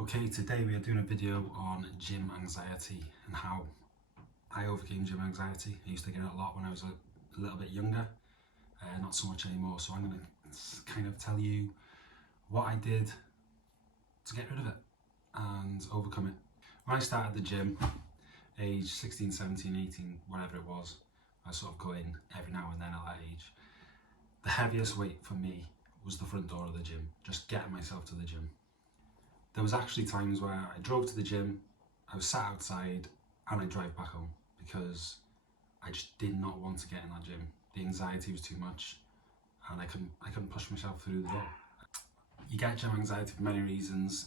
Okay, today we are doing a video on gym anxiety and how I overcame gym anxiety. I used to get it a lot when I was a little bit younger, not so much anymore. So I'm going to kind of tell you what I did to get rid of it and overcome it. When I started the gym, age 16, 17, 18, whatever it was, I sort of go in every now and then at that age. The heaviest weight for me was the front door of the gym, just getting myself to the gym. There was actually times where I drove to the gym, I was sat outside and I drive back home because I just did not want to get in that gym. The anxiety was too much and I couldn't push myself through the door. You get gym anxiety for many reasons,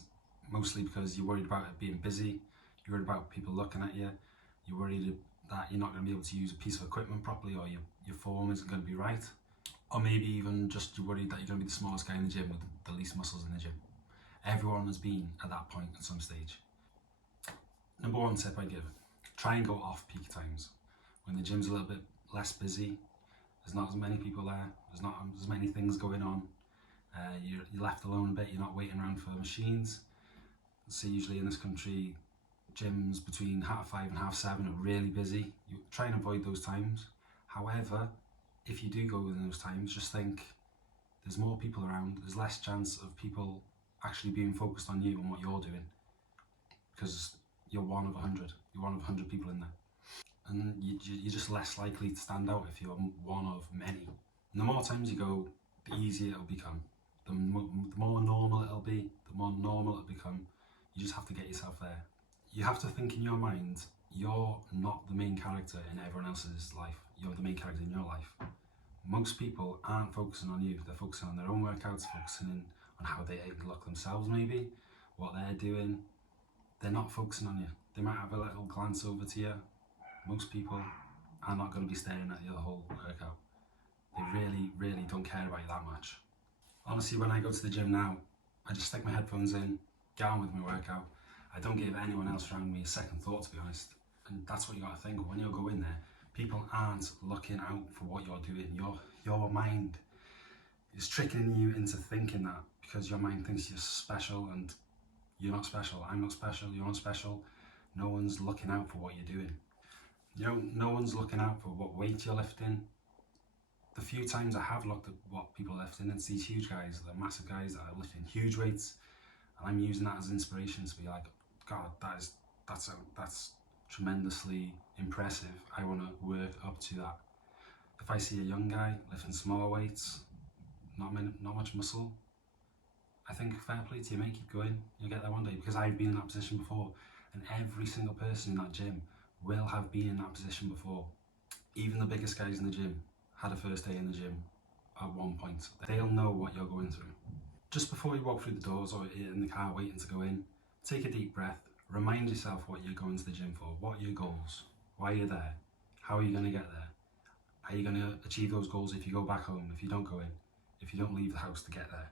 mostly because you're worried about it being busy, you're worried about people looking at you, you're worried that you're not going to be able to use a piece of equipment properly, or your form isn't going to be right, or maybe even just you're worried that you're going to be the smallest guy in the gym with the least muscles in the gym. Everyone has been at that point at some stage. Number one tip I give, try and go off peak times. When the gym's a little bit less busy, there's not as many people there, there's not as many things going on, you're left alone a bit, you're not waiting around for machines. So usually in this country, gyms between 5:30 and 7:30 are really busy. You try and avoid those times. However, if you do go within those times, just think there's more people around, there's less chance of people actually being focused on you and what you're doing, because you're one of 100. You're one of 100 people in there, and you're just less likely to stand out if you're one of many. And the more times you go, the easier it'll become. The more normal it'll be, the more normal it'll become. You just have to get yourself there. You have to think in your mind, you're not the main character in everyone else's life. You're the main character in your life. Most people aren't focusing on you. They're focusing on their own workouts, focusing on how they look themselves, maybe, what they're doing. They're not focusing on you. They might have a little glance over to you. Most people are not going to be staring at you the whole workout. They really don't care about you that much. Honestly, when I go to the gym now, I just stick my headphones in, get on with my workout. I don't give anyone else around me a second thought, to be honest. And that's what you got to think. When you go in there, people aren't looking out for what you're doing. Your mind is tricking you into thinking that, because your mind thinks you're special, and you're not special. I'm not special. You're not special. No one's looking out for what you're doing. You know, no one's looking out for what weight you're lifting. The few times I have looked at what people are lifting, it's these huge guys, the massive guys that are lifting huge weights, and I'm using that as inspiration to be like, God, that's tremendously impressive. I want to work up to that. If I see a young guy lifting smaller weights, not much muscle, I think fair play to you, mate, keep going. You'll get there one day, because I've been in that position before, and every single person in that gym will have been in that position before. Even the biggest guys in the gym had a first day in the gym at one point. They'll know what you're going through. Just before you walk through the doors or in the car waiting to go in, take a deep breath, remind yourself what you're going to the gym for, what are your goals, why are you there, how are you going to get there, are you going to achieve those goals if you go back home, if you don't go in, if you don't leave the house to get there.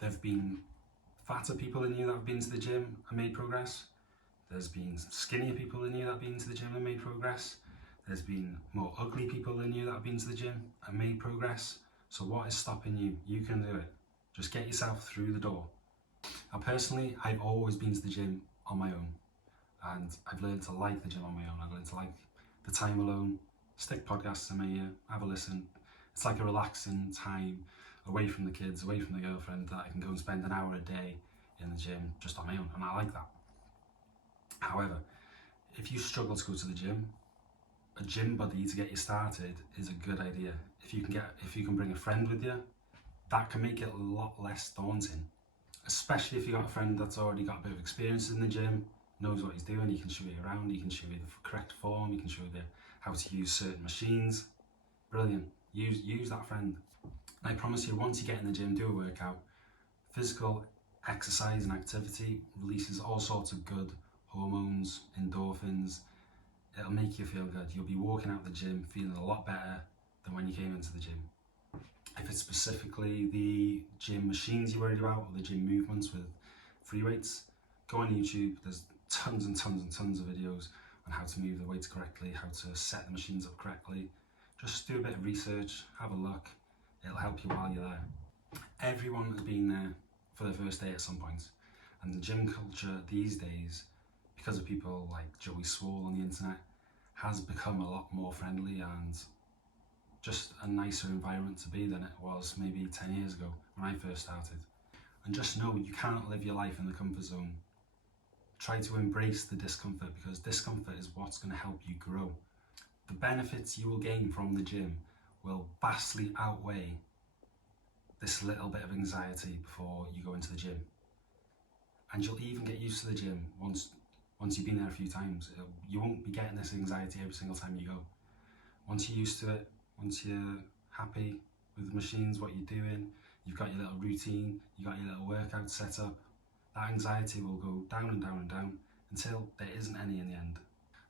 There have been fatter people in you that have been to the gym and made progress. There's been skinnier people in you that have been to the gym and made progress. There's been more ugly people in you that have been to the gym and made progress. So what is stopping you? You can do it. Just get yourself through the door. Now personally, I've always been to the gym on my own, and I've learned to like the gym on my own. I've learned to like the time alone, stick podcasts in my ear, have a listen. It's like a relaxing time away from the kids, away from the girlfriend, that I can go and spend an hour a day in the gym just on my own, and I like that. However, if you struggle to go to the gym, a gym buddy to get you started is a good idea. If you can bring a friend with you, that can make it a lot less daunting. Especially if you got a friend that's already got a bit of experience in the gym, knows what he's doing, he can show you around, he can show you the correct form, he can show you how to use certain machines. Brilliant. Use that friend. And I promise you, once you get in the gym, do a workout, physical exercise and activity releases all sorts of good hormones, endorphins. It'll make you feel good. You'll be walking out the gym feeling a lot better than when you came into the gym. If it's specifically the gym machines you're worried about, or the gym movements with free weights, go on YouTube. There's tons and tons of videos on how to move the weights correctly, how to set the machines up correctly. Just do a bit of research, have a look. It'll help you while you're there. Everyone has been there for their first day at some point. And the gym culture these days, because of people like Joey Swole on the internet, has become a lot more friendly and just a nicer environment to be than it was maybe 10 years ago when I first started. And just know you can't live your life in the comfort zone. Try to embrace the discomfort, because discomfort is what's going to help you grow. The benefits you will gain from the gym will vastly outweigh this little bit of anxiety before you go into the gym. And you'll even get used to the gym once you've been there a few times. You won't be getting this anxiety every single time you go. Once you're used to it, once you're happy with the machines, what you're doing, you've got your little routine, you've got your little workout set up, that anxiety will go down and down and down until there isn't any in the end.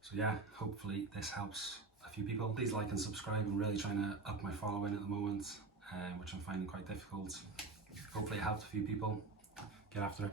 So yeah, hopefully this helps a few people. Please like and subscribe. I'm really trying to up my following at the moment, which I'm finding quite difficult. Hopefully it helped a few people. Get after it.